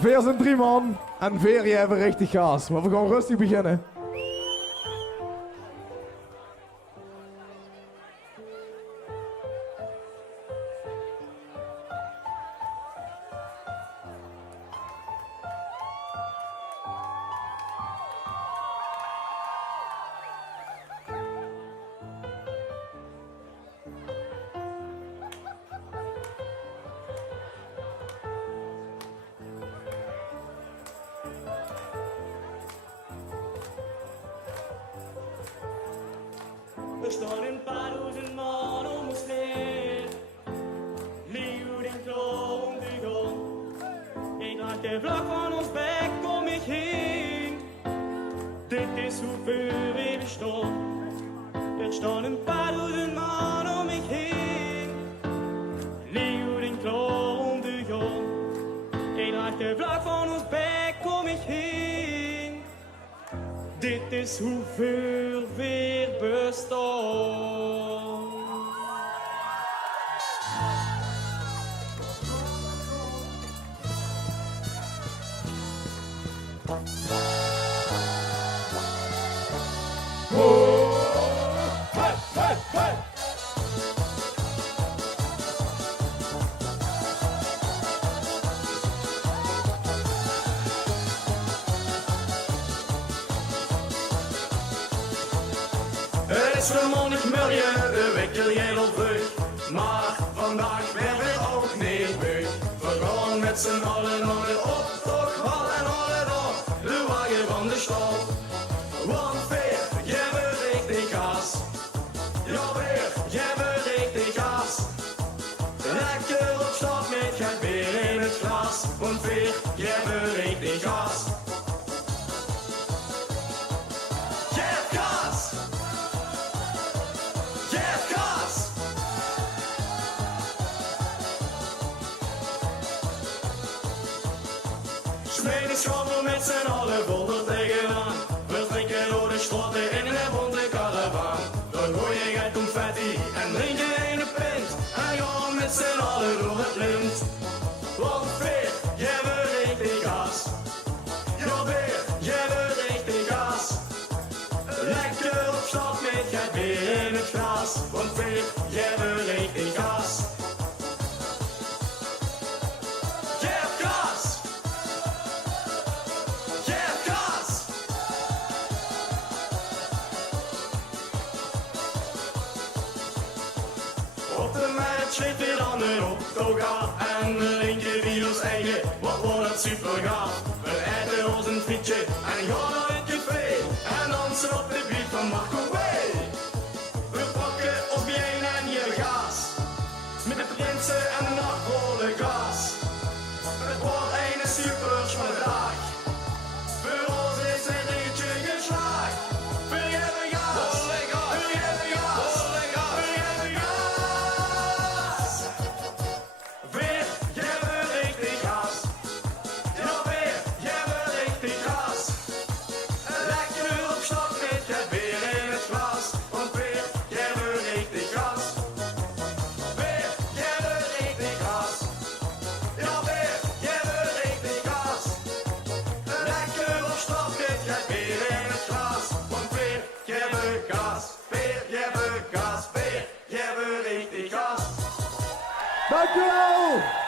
Weer zijn 3 man en weer hebben richtig gas. Maar we gaan rustig beginnen. Er staan een paar duizend man om ons heen. Leeuw den klauw om de gang. Ik laat de vlag van ons bek om ik heen. Dit is hoeveel we bestaan. Er staan een paar duizend man om ik heen. Leeuw den klauw om de gang. Ik laat de vlag van ons bek om ik heen. Dit is hoeveel weer bestaan. Het is vermoedig miljoen, de wikkel jij al vlug. Maar vandaag ben we ook niet bug. We gaan met z'n allen naar de optocht, hal en alle dag. De wagen van de stad. Want weer, jij bent richtig gas. Ja weer, jij bent richtig gas. Lekker op stap met het bier in het glas. Want weer, jij bent richtig gas. Smeden schabbel met z'n allen vol er tegenaan. We drinken door de straten in een bonte caravan. Dan gooi je het confetti en drink je een pint. En gaan met z'n allen door het lint. Want weer, jij bent richtig gas. Ja weer, jij bent richtig gas. Lekker op stap met het bier in het glas. Want weer, jij bent richtig gas. Op de meid zit weer aan de optoga en de linker wie ons eigen, wat wordt het super gaaf. We eten ons een frietje en gaan naar het café en dansen op de beat van Marco W. We pakken ons bien en je gas, met de prinsen en de nachtvolle gas. Het wordt een super dag, voor ons is het ritje geslaagd. Wil je de gas? Wil je de gas? Wil je de gas? Weer, jij bent richtig gas. Ja weer, jij bent richtig gas. Lekker op stap met het bier in het glas. Want weer, jij bent richtig gas. Weer, jij bent richtig gas. Ja weer, jij bent richtig gas. Lekker op stap met het bier in het glas. Want weer, jij bent gas. Weer, jij bent gas. Weer, jij bent richtig gas. Dankjewel!